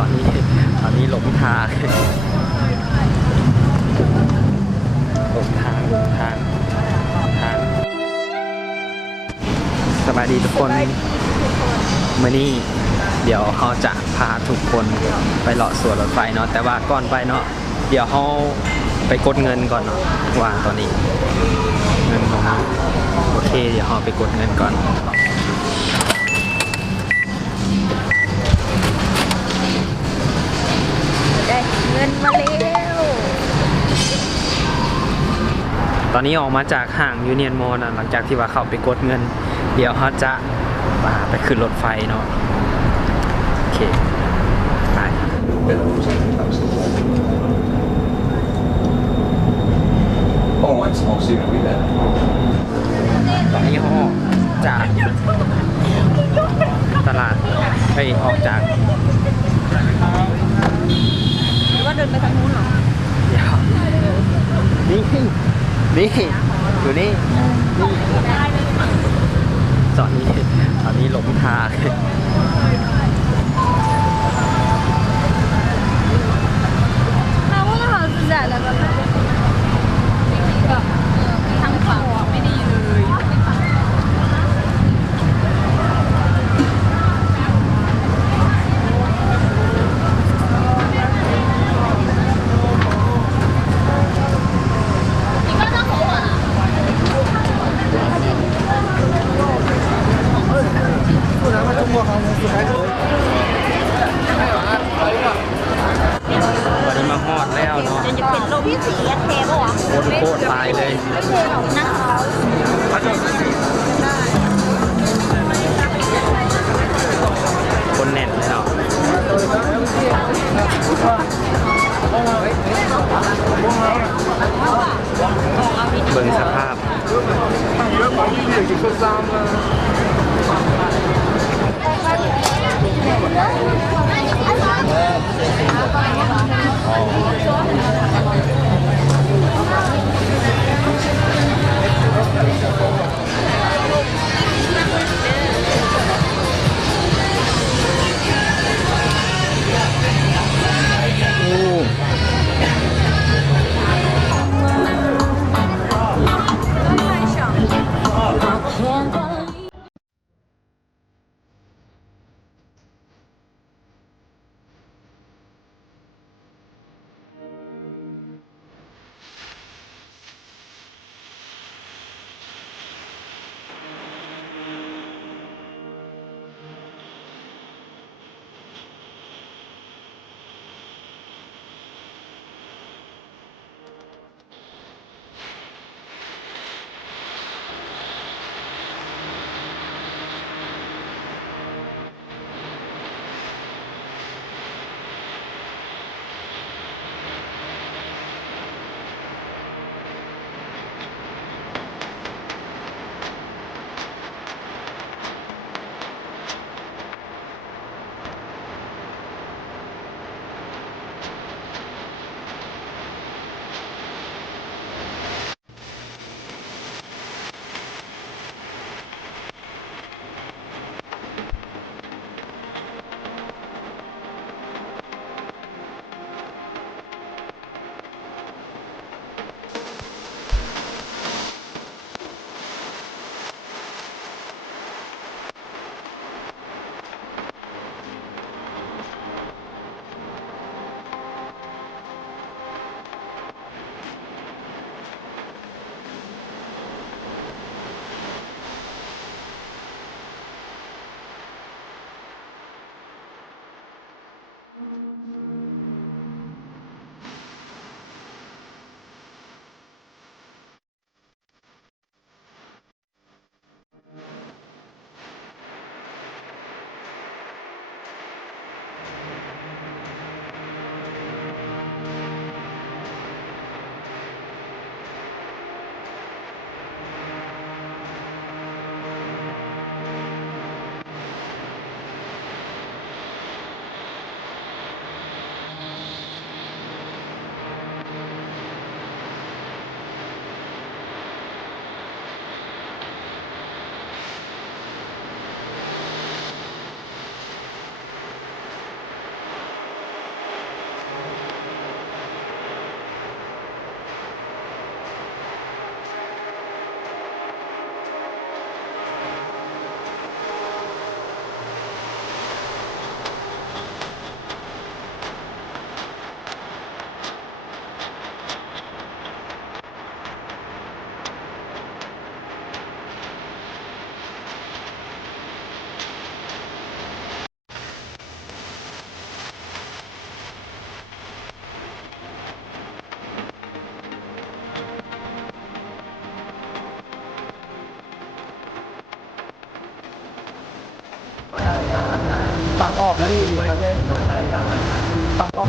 อนนี้หลงทางหลงทางสบายดีทุกคนเมื่อนี้เดี๋ยวเขาจะพาทุกคนไปเลาะสวนรถไฟเนาะแต่ว่าก่อนไปเนาะเดี๋ยวเขาไปกดเงินก่อนเนาะว่าตอนนี้เงินของโอเคเดี๋ยวเขาไปกดเงินก่อนได้เงินมาแล้ว ตอนนี้ออกมาจากห้างยูเนียนมอลล์นะหลังจากที่ว่าเขาไปกดเงินเดี๋ยวเขาจะไปขึ้นรถไฟเนาะโอเคไปตอนนี้เขาออกจากตลาดออกจาก หรือว่าเดินไปทางนู้นเหรอ เดี๋ยวนี่อยู่นี่ตอนนี้หลงทางเราว่าเราจะจ่ายแล้วแบบทางฝั่งไม่ดีเลยวันนี้มาฮอดแล้วเนาะ จะเป็นโลกที่สีเทปะวะ โคตรตายเลย ไม่เทหรอกนะ คนแน่นเลยเนาะเบิ่งสภาพ ทางออกนี่ครับทางออก